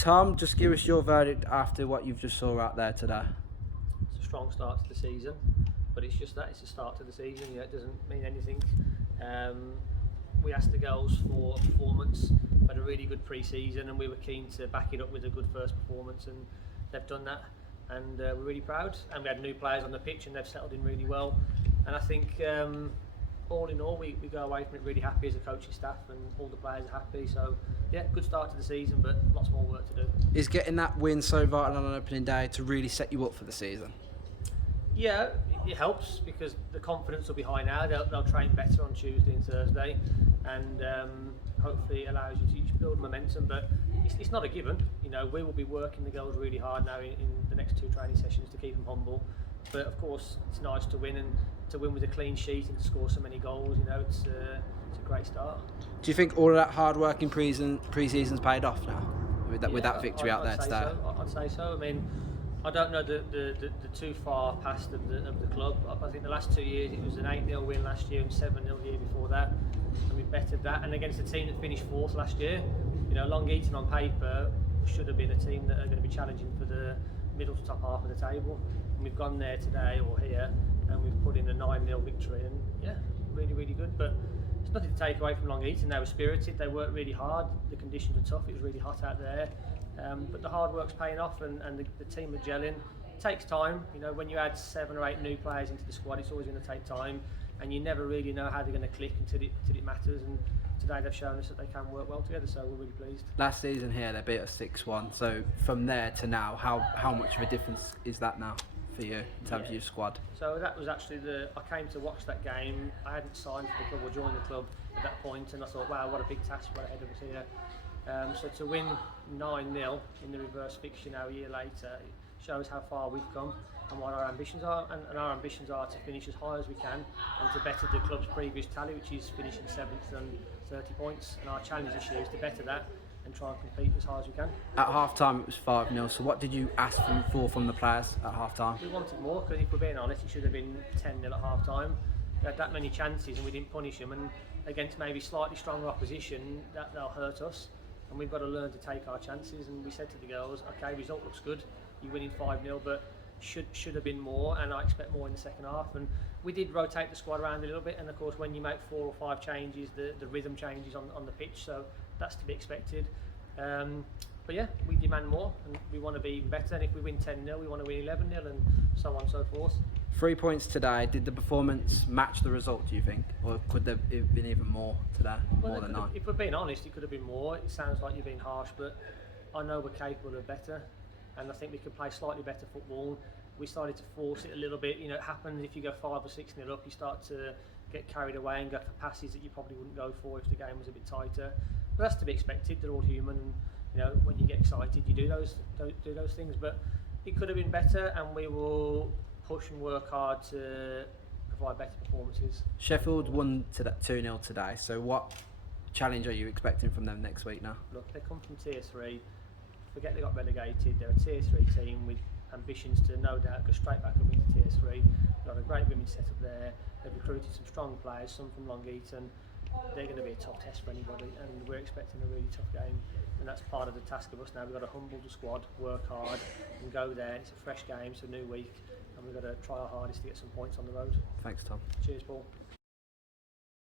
Tom, just give us your verdict after what you've just saw out there today. It's a strong start to the season, but it's just that, it's a start to the season. It doesn't mean anything. We asked the girls for a performance, had a really good pre-season, and we were keen to back it up with a good first performance, and they've done that, and we're really proud. And we had new players on the pitch, and they've settled in really well. And I think all in all, we go away from it really happy as a coaching staff, and all the players are happy. So yeah, good start to the season, but lots more work to do. Is getting that win so vital on an opening day to really set you up for the season? Yeah, it helps because the confidence will be high now. They'll train better on Tuesday and Thursday, and hopefully it allows you to build momentum. But it's not a given. We will be working the girls really hard now in the next 2 training sessions to keep them humble. But of course, it's nice to win, and to win with a clean sheet and to score so many goals. It's a great start. Do you think all of that hard work in pre-season's paid off now with that victory out there today? I'd say so. I mean, I don't know the too far past of the club. I think the last 2 years it was an 8-0 win last year and 7-0 the year before that, and we bettered that. And against a team that finished 4th last year, Long Eaton on paper should have been a team that are going to be challenging for the middle to top half of the table. And we've gone there today or here, and we've put in a 9-0 victory, and yeah, really, really good. But it's nothing to take away from Long Eaton. They were spirited, they worked really hard, the conditions were tough, it was really hot out there. But the hard work's paying off, and the team are gelling. It takes time. When you add 7 or 8 new players into the squad, it's always going to take time, and you never really know how they're going to click until it matters. And today they've shown us that they can work well together, so we're really pleased. Last season here they beat us 6-1. So from there to now, how much of a difference is that now for you in terms of your squad? So that was actually I came to watch that game. I hadn't signed for the club or joined the club at that point, and I thought, wow, what a big task right ahead of us here. So to win 9-0 in the reverse fixture now a year later, it shows how far we've come and what our ambitions are. And our ambitions are to finish as high as we can and to better the club's previous tally, which is finishing 7th and 30 points. And our challenge this year is to better that and try and compete as high as we can. At half-time it was 5-0, so what did you ask for from the players at half-time? We wanted more, because if we're being honest, it should have been 10-0 at half-time. We had that many chances and we didn't punish them, and against maybe slightly stronger opposition, they'll hurt us. And we've got to learn to take our chances. And we said to the girls, okay, result looks good, you're winning 5-0, but should have been more, and I expect more in the second half. And we did rotate the squad around a little bit, and of course when you make 4 or 5 changes, the rhythm changes on the pitch, so that's to be expected. But yeah, we demand more, and we want to be even better, and if we win 10-0, we want to win 11-0, and so on and so forth. 3 points today. Did the performance match the result, do you think? Or could there have been even more today, more than 9? If we're being honest, it could have been more. It sounds like you're being harsh, but I know we're capable of better, and I think we could play slightly better football. We started to force it a little bit. It happens if you go 5 or 6-0 up, you start to get carried away and go for passes that you probably wouldn't go for if the game was a bit tighter. But that's to be expected. They're all human, and when you get excited, you do those things. But it could have been better, and we will push and work hard to provide better performances. Sheffield won 2-0 today, so what challenge are you expecting from them next week now? Look, they come from Tier 3, forget they got relegated, they're a Tier 3 team with ambitions to no doubt go straight back up into Tier 3. They've got a great women's set up there, they've recruited some strong players, some from Long Eaton. They're going to be a tough test for anybody, and we're expecting a really tough game, and that's part of the task of us now. We've got to humble the squad, work hard and go there. It's a fresh game, it's a new week, and we've got to try our hardest to get some points on the road. Thanks, Tom. Cheers, Paul.